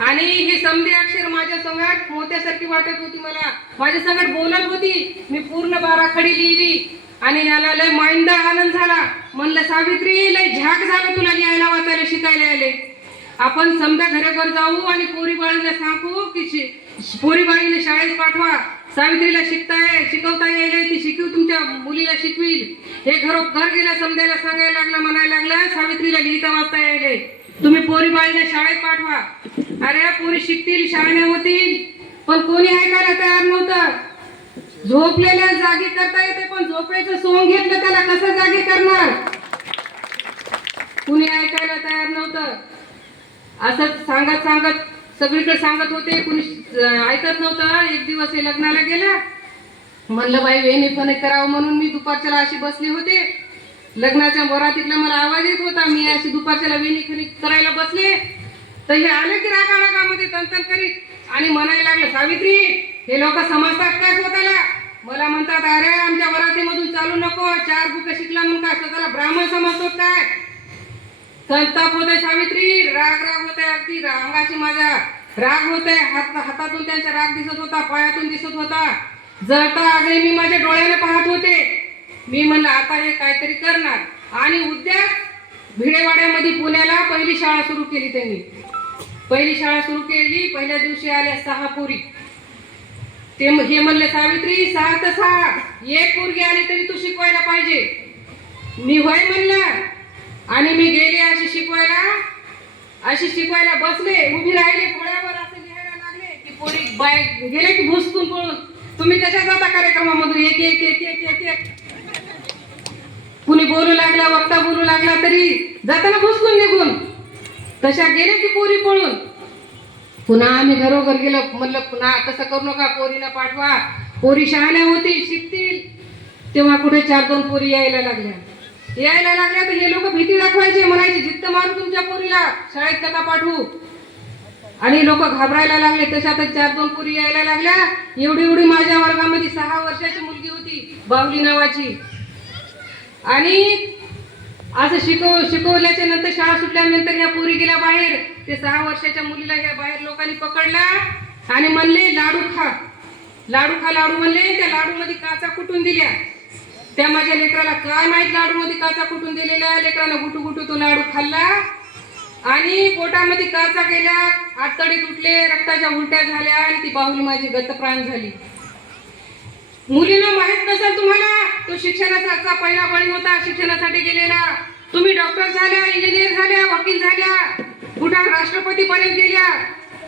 आणि ही समधी अक्षर माझ्या संगट मोत्यासारखी वाटत होती. मला माझ्या संगट बोलत होती. मी पूर्ण बाराखडी लिहिली आणि याला लय माइंदा आनंद झाला. म्हणलं सावित्री लय झाक झालं तुला लिहायला वाचायला शिकायला आले. आपण समजा घराघर जाऊ आणि पोरी बाळीला सांगू की पोरी बाळीने शाळेत पाठवा. सावित्रीला शिकवता येईल ती शिकवू तुमच्या मुलीला शिकवील. हे घरोघर गेला समजायला सांगायला लागला म्हणायला लागला सावित्रीला लिहिता वाचता यायले तुम्ही पोरी बाळीला शाळेत पाठवा. अरे पोरी शिकतील शाळेने होतील पण कोणी ऐकायला तयार नव्हतं. झोपलेल्या जागी करता येते पण झोपेचं सोंग घेतलं त्याला कसं जागी करणार. कुणी ऐकायला तयार नव्हतं. असं सांगत सांगत सगळीकडे सांगत होते कुणी ऐकत नव्हतं. एक दिवस हे लग्नाला गेला. म्हणलं बाई वेणी पण करावं म्हणून मी दुपारच्याला अशी बसली होते. लग्नाच्या वरातीतला मला आवाज येत होता. मी अशी दुपारच्याला वेणी खणी करायला बसले तर हे आले की रागा रागामध्ये तनतन करीत आणि म्हणायला लागले सावित्री हे लोक समजतात काय स्वतःला. मला म्हणतात अरे आमच्या वरातीमधून चालू नको. 4 बुक शिकला म्हणून काय स्वतःला ब्राह्मण समजतो काय. संताप होते सावित्री. राग होते अगदी रागाची माझा राग होते. हातातून त्यांचा राग दिसत होता पायातून दिसत होता. जळता आगे मी माझ्या डोळ्याने पाहत होते. मी म्हणलं आता हे काहीतरी करणार. आणि उद्या भिडेवाड्यामध्ये पुण्याला पहिली शाळा सुरू केली त्यांनी. पहिली शाळा सुरू केली. पहिल्या दिवशी आल्या 6 पोरी. ते हे म्हणले सावित्री 6 तर 6 एक पोरगी आली तरी तू शिकवायला पाहिजे. मी होय म्हणलं आणि मी गेले अशी शिकवायला बसले. उभी राहिले डोळ्यावर असं लिहायला लागले की पोरी बाय गेले की भुसकून पळून. तुम्ही कशा जाता कार्यक्रमामधून एक एक एक एक एक एक कुणी बोलू लागला वक्ता बोलू लागला तरी जाताना भुसकून निघून. तशा गेले की पोरी पळून. पुन्हा आम्ही घरोघर गेलो. म्हणलं पुन्हा तसं करू नका पोरीला पाठवा. पोरी शहाण्या होतील शिकतील. तेव्हा कुठे 4-2 पोरी यायला लागल्या तर हे लोक भीती दाखवायचे. म्हणायचे जिद्द मारू तुमच्या पोरीला शाळेत नका पाठवू. आणि लोक घाबरायला लागले. तशातच 4-2 पोरी यायला लागल्या. एवढी माझ्या वर्गामध्ये 6 वर्षाची मुलगी होती बावली नावाची. आणि असं शिकवल्याच्या नंतर शाळा सुटल्यानंतर ह्या पोरी गेल्या बाहेर. ते 6 वर्षाच्या मुलीला ह्या बाहेर लोकांनी पकडला आणि म्हणले लाडू खा लाडू म्हणले. त्या लाडू मध्ये काचा कुटून दिल्या. त्या माझ्या लेकराला काय माहित लाडू मध्ये काचा कुटून दिलेल्या. लेकरानं गुटू तो लाडू खाल्ला आणि पोटामध्ये काचा गेल्या. आतडी तुटले रक्ताच्या उलट्या झाल्या आणि ती बाहुली माझी गतप्राण झाली. मुलींना माहित नसेल तुम्हाला तो शिक्षणाचा पहिला बळी होता. शिक्षणासाठी गेलेला. तुम्ही डॉक्टर झाल्या इंजिनियर झाल्या वकील झाल्या कुठं राष्ट्रपती पर्यंत गेल्या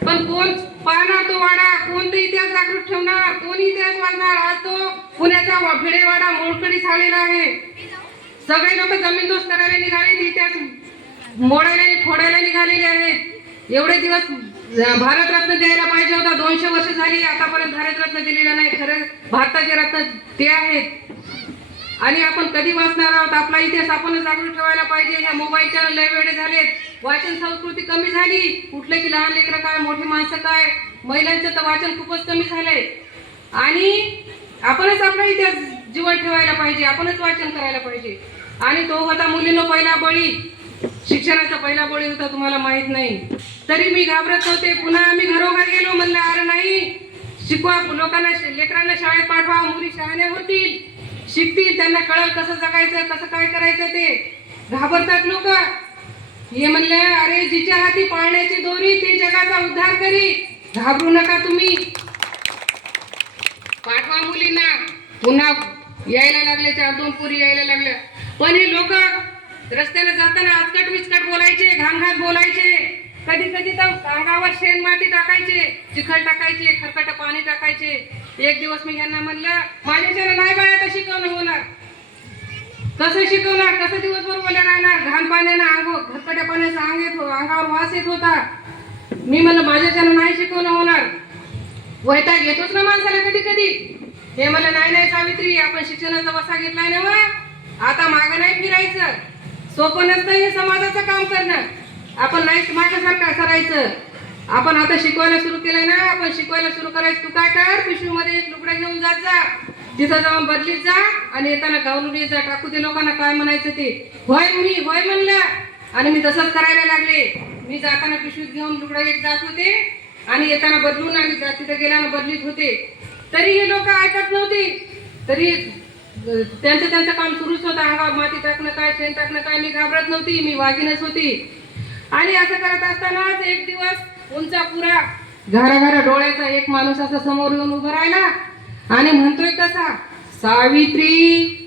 पण कोण पाहणार तो वाडा. कोण तो इतिहास जागृत ठेवणार. कोण इतिहास वाचणार. आज तो पुण्याचा भिडेवाडा मोडकळीस झालेला आहे. सगळे लोक जमीनदोस्त करायला निघाले. इतिहास मोडायला फोडायला निघालेले आहेत. एवढे दिवस भारतरत्न द्यायला पाहिजे होता. 200 वर्ष झाली आतापर्यंत भारतरत्न दिलेला नाही. खरं भारताचे रत्न ते आहेत. आणि आपण कधी वाचणार आहोत. आपला इतिहास आपणच जागृत ठेवायला पाहिजे. ह्या मोबाईलच्या लय वेळे झालेत. वाचन संस्कृती कमी झाली. कुठले की लहान लेकरं काय मोठी माणसं काय महिलांचं तर वाचन खूपच कमी झालंय. आणि आपणच आपला इतिहास जीवन ठेवायला पाहिजे. आपणच वाचन करायला पाहिजे. आणि तो होता मुलींना पहिला बळी. शिक्षणाचा पहिला बळी होता तुम्हाला माहित नाही. तरी मी घाबरत होते. पुन्हा आम्ही घरोघर गेलो. म्हणलं अरे नाही शिकवा लोकांना लेकरांना शाळेत पाठवा. मुली शहाण्या होतील शिकतील. त्यांना कळल कसं जगायचं कसं काय करायचं ते. घाबरतात लोक. हे म्हणले अरे जिच्या हाती पाळण्याची दोरी ती जगाचा उद्धार करी. घाबरू नका तुम्ही. पाठवा मुलींना. पुन्हा यायला लागले 4-2 पोरी यायला लागल्या. पण हे लोक रस्त्याने जाताना आजकट विचकट बोलायचे. घाणघात बोलायचे. कधी तर अंगावर शेण माती टाकायचे. चिखल टाकायचे. खरकट पाणी टाकायचे. एक दिवस मी यांना म्हणलं माझ्याच्यानं नाही बाळा तर शिकवणं होणार. कसं शिकवणार. कसं दिवसभर बोलल्या राहणार. घाण पाण्यानं खरकट्या पाण्याचा अंगावर वास येत होता. मी म्हणलं माझ्याच्यानं नाही शिकवणं होणार. वैताग घेतोच ना माणसाला कधी. हे म्हणलं नाही सावित्री आपण शिक्षणाचा वसा घेतलाय ना आता मागं नाही फिरायचं. सोपं नसतं हे समाजाचं काम करणं. आपण नाही मागासारखं करायचं. आपण आता शिकवायला सुरू केलंय ना. आपण शिकवायला सुरू करायचं. तू काय कर पिशवीमध्ये एक लुगडं घेऊन जात जा. तिथं जाऊन बदलीत जा आणि येताना गावलून येत जा. टाकू ते लोकांना काय म्हणायचं ते. होय म्हणलं आणि मी तसंच करायला लागले. मी जाताना पिशवीत घेऊन लुगडं एक जात होते आणि येताना बदलून आणि तिथे गेल्यानं बदलीत होते. तरी हे लोक ऐकत नव्हते. तरी त्यांचं काम सुरूच होतं. अंगावर माती टाकणं काय, शेण टाकणं काय. मी घाबरत नव्हती, मी वाघीणच होती. आणि असं करत असतानाच एक दिवस उंचा पुरा घारा डोळ्याचा एक माणूस असा समोर येऊन उभा राहिला आणि म्हणतोय कसा, सावित्री,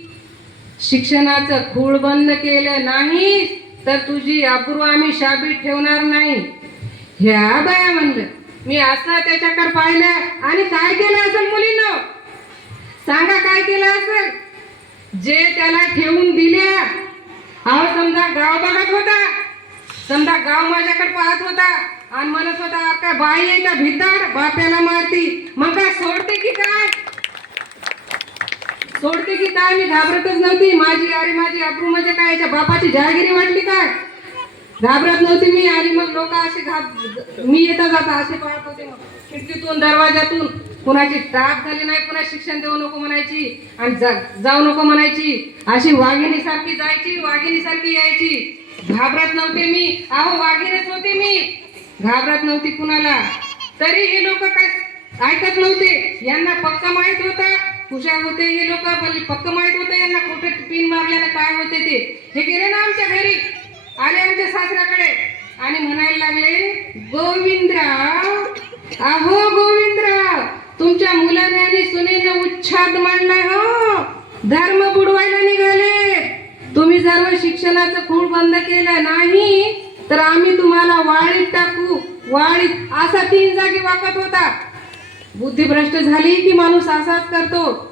शिक्षणाचं खूळ बंद केलं नाही तर तुझी अपूर्व आम्ही शाबीत ठेवणार नाही. ह्या बाया म्हणलं. मी असं त्याच्याकडे पाहिलं आणि काय केलं असेल मुलींनो, सांगा काय केलं असेल. जे त्याला ठेवून दिल्या, अहो समजा गाव बघत होता, समजा गाव माझ्याकडे पाहत होता आणि म्हणत होता का बाई आहे का भितर बाप्याला मारती. मग काय सोडते की काय, सोडते की काय. मी घाबरतच नव्हती. माझी अप्रू म्हणजे काय, याच्या बापाची जहागिरी वाटली काय. घाबरत नव्हती मी. आणि मग लोक असे मी येता जाता असे पाहत होते. मग खिडकीतून दरवाजातून कुणाची टाप झाली नाही, पुन्हा शिक्षण देऊ नको म्हणायची आणि जाऊ नको म्हणायची. अशी वाघिणी सारखी जायची, वाघिणी सारखी यायची. घाबरत नव्हते मी. अहो वाघिणीच होते मी, घाबरत नव्हती कुणाला. तरी हे लोक काय ऐकत नव्हते. यांना पक्क माहित होतं हुशार होते हे लोक, पण पक्क माहित होतं यांना कुठे पिन मारल्यानं काय होते ते. हे गेले ना आमच्या घरी, आले आमच्या सासऱ्याकडे आणि म्हणायला लागले, गोविंदराव, अहो गोविंदराव, तुमच्या मुलाने आणि सुनेने उच्छाद मांडलाय हो, धर्म बुडवायला निघाले. तुम्ही जर शिक्षणाचं खूळ बंद केलं नाही तर आम्ही तुम्हाला वाळीत टाकू, वाळीत. असा 3 जागी वाकत होता. बुद्धिभ्रष्ट झाली की माणूस असाच करतो.